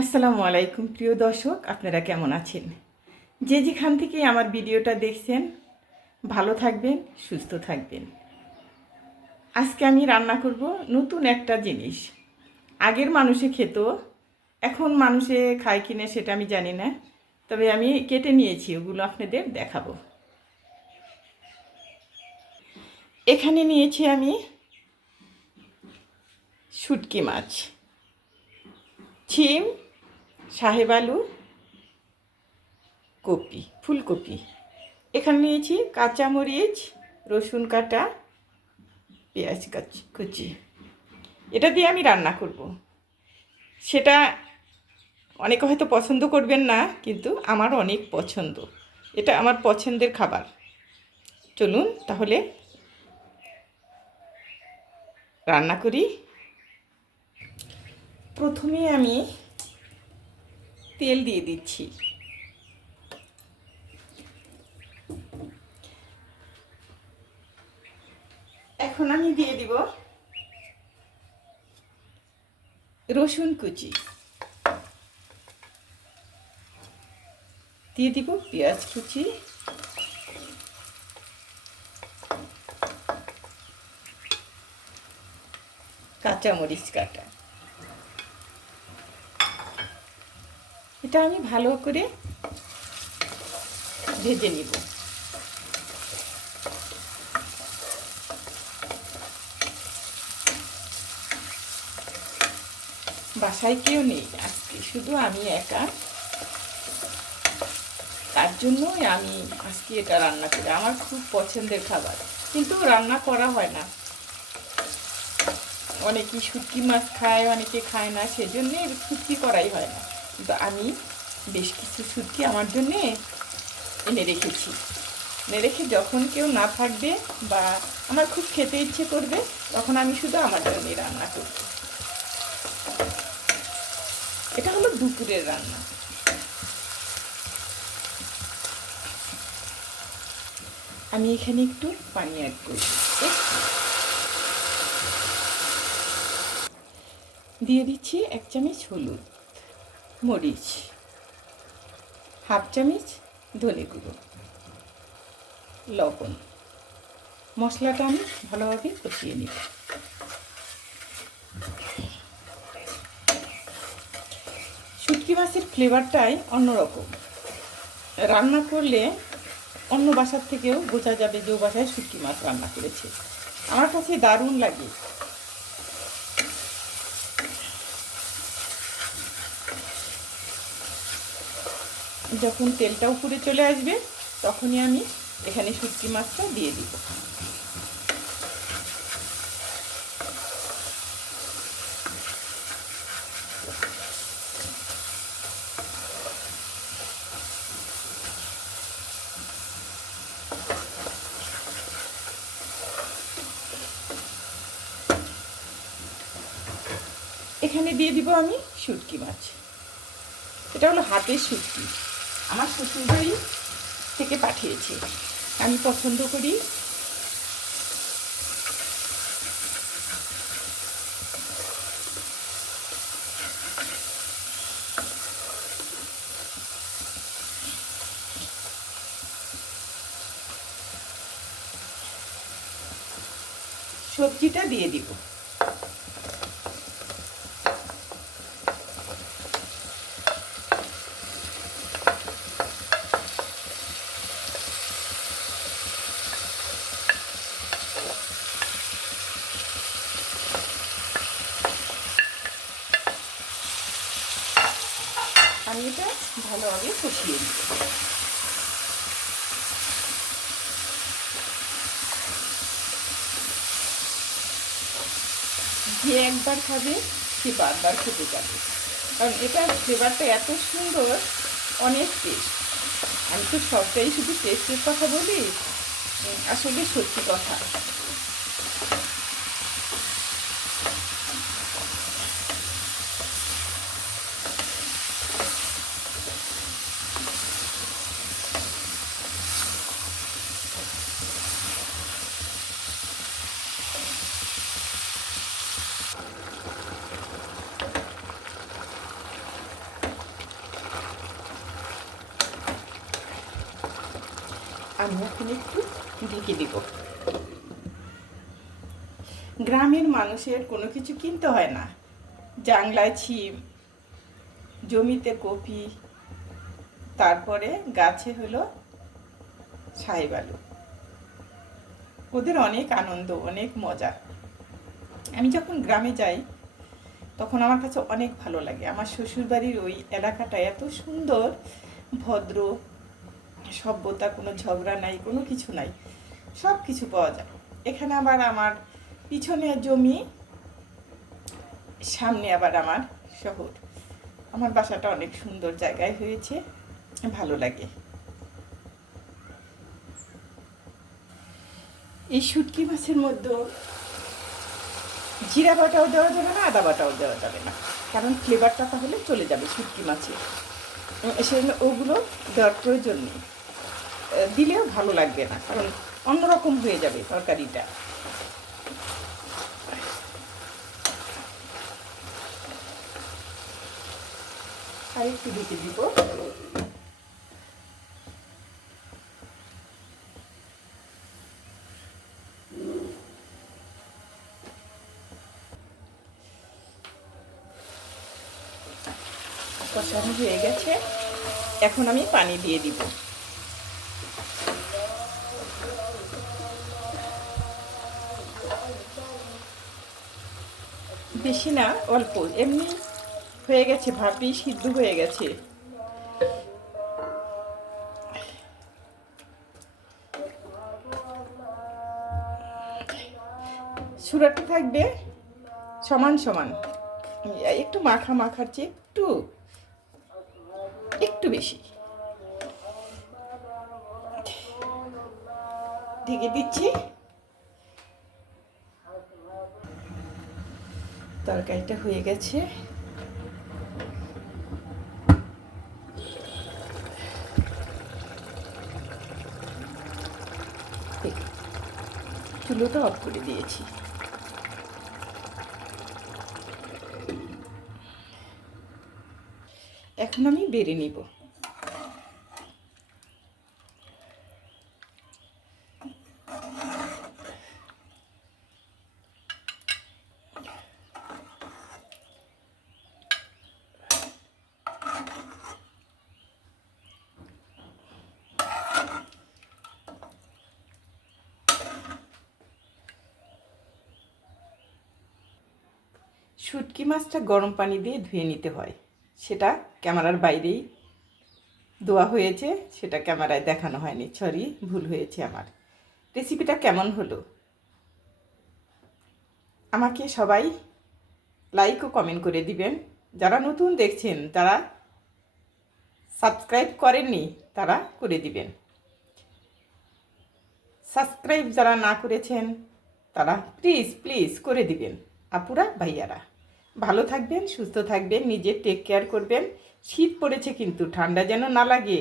আসসালামু আলাইকুম, প্রিয় দর্শক, আপনারা কেমন আছেন? যে যেখান থেকে আমার ভিডিওটা দেখছেন, ভালো থাকবেন, সুস্থ থাকবেন। আজকে আমি রান্না করব নতুন একটা জিনিস। আগের মানুষে খেত, এখন মানুষে খায় কিনা সেটা আমি জানি না, তবে আমি কেটে নিয়েছি, ওগুলো আপনাদের দেখাবো। এখানে নিয়েছি আমি শুটকি মাছ, ছিম সাহেব আলু কপি, ফুলকপি। এখানে নিয়েছি কাঁচামরিচ রসুন কাটা, পেঁয়াজ কাচি, কুচি। এটা দিয়ে আমি রান্না করব। সেটা অনেকে হয়তো পছন্দ করবেন না, কিন্তু আমার অনেক পছন্দ। এটা আমার পছন্দের খাবার। চলুন তাহলে রান্না করি। প্রথমে আমি তেল দিয়ে দিচ্ছি। এখন আমি দিয়ে দিব রসুন কুচি। দিয়ে দিব পেঁয়াজ কুচি। কাঁচামরিচ কাটা। এটা আমি ভালো করে ভেজে নিব। বাসায় কেউ নেই আজকে, শুধু আমি একা। তার জন্যই আমি আজকে এটা রান্না করি। আমার খুব পছন্দের খাবার, কিন্তু রান্না করা হয় না। অনেকে শুটকি মাছ খায়, অনেকে খায় না, সেজন্য শুটকি করাই হয় না। কিন্তু আমি বেশ কিছু শুটকি আমার জন্যে এনে রেখেছি। এনে রেখে যখন কেউ না থাকবে বা আমার খুব খেতে ইচ্ছে করবে, তখন আমি শুধু আমার জন্যই রান্না করব। এটা হলো দুপুরের রান্না। আমি এখানে একটু পানি অ্যাড করব। দিয়ে দিচ্ছি এক চামচ হলুদ। মরিচ, হাফ চামচ ধনে গুঁড়ো, লবণ। মশলাটা আমি ভালোভাবে কষিয়ে নিব। শুটকি মাছের ফ্লেভারটাই অন্যরকম। রান্না করলে অন্য বাসার থেকেও বোঝা যাবে যে ও বাসায় শুটকি মাছ রান্না করেছে। আমার কাছে দারুণ লাগে। যখন তেলটা উপরে চলে আসবে, তখনই আমি এখানে শুটকি মাছটা দিয়ে দিব। এখানে দিয়ে দিব আমি শুটকি মাছ। এটা হলো হাতের শুটকি। আমার শ্বশুরবাড়ি থেকে পাঠিয়েছে। আমি পছন্দ করি। সবজিটা দিয়ে দিব আমি এটা ভালোভাবে কষিয়ে নিব যে একবার খাবে, সে বারবার খেতে যাবে কারণ এটার ফ্লেভারটা এত সুন্দর, অনেক টেস্ট আমি তো সবটাই শুধু টেস্টের কথা বলি, আসলে সত্যি কথা। আমি এখন একটু ঢেকে দিব। গ্রামের মানুষের কোনো কিছু কিনতে হয় না। জাংলায় ছিম জমিতে কপি, তারপরে গাছে হলো আলু ওদের অনেক আনন্দ, অনেক মজা। আমি যখন গ্রামে যাই, তখন আমার কাছে অনেক ভালো লাগে। আমার শ্বশুরবাড়ির ওই এলাকাটা এত সুন্দর, ভদ্র সভ্যতা, কোনো ঝগড়া নাই, কোনো কিছু নাই সব কিছু পাওয়া যায়। এখানে আবার আমার পিছনে জমি, সামনে আবার আমার শহর। আমার বাসাটা অনেক সুন্দর জায়গায় হয়েছে, ভালো লাগে। এই শুটকি মাছের মধ্যে জিরা বাটাও দেওয়া যাবে না, আদা বাটাও দেওয়া যাবে না। কারণ ফ্লেভারটা তাহলে চলে যাবে শুটকি মাছে সেজন্য ওগুলো দেওয়ার প্রয়োজন নেই। দিলেও ভালো লাগবে না, কারণ অন্যরকম হয়ে যাবে তরকারিটা। আর একটু দিব। কষানো হয়ে গেছে। এখন আমি পানি দিয়ে দিব। বেশি না, অল্প। এমনি হয়ে গেছে ভাবি সিদ্ধ হয়ে গেছে। সুরাটা থাকবে সমান সমান। একটু মাখা মাখার চেয়ে একটু একটু বেশি। ঢেকে দিচ্ছি। তরকারিটা হয়ে গেছে। চুলোটা অফ করে দিয়েছি। এখন আমি বেড়ে নিব। শুটকি মাছটা গরম পানি দিয়ে ধুয়ে নিতে হয়। সেটা ক্যামেরার বাইরেই দেওয়া হয়েছে, সেটা ক্যামেরায় দেখানো হয়নি। সরি, ভুল হয়েছে আমার। রেসিপিটা কেমন হলো? আমাকে সবাই লাইক ও কমেন্ট করে দিবেন। যারা নতুন দেখছেন, তারা সাবস্ক্রাইব করেননি, তারা করে দিবেন। সাবস্ক্রাইব যারা না করেছেন, তারা প্লিজ প্লিজ করে দিবেন। আপুরা, ভাইয়ারা। ভালো থাকবেন, সুস্থ থাকবেন নিজের টেক কেয়ার করবেন। শীত পড়েছে কিন্তু, ঠান্ডা যেন না লাগে।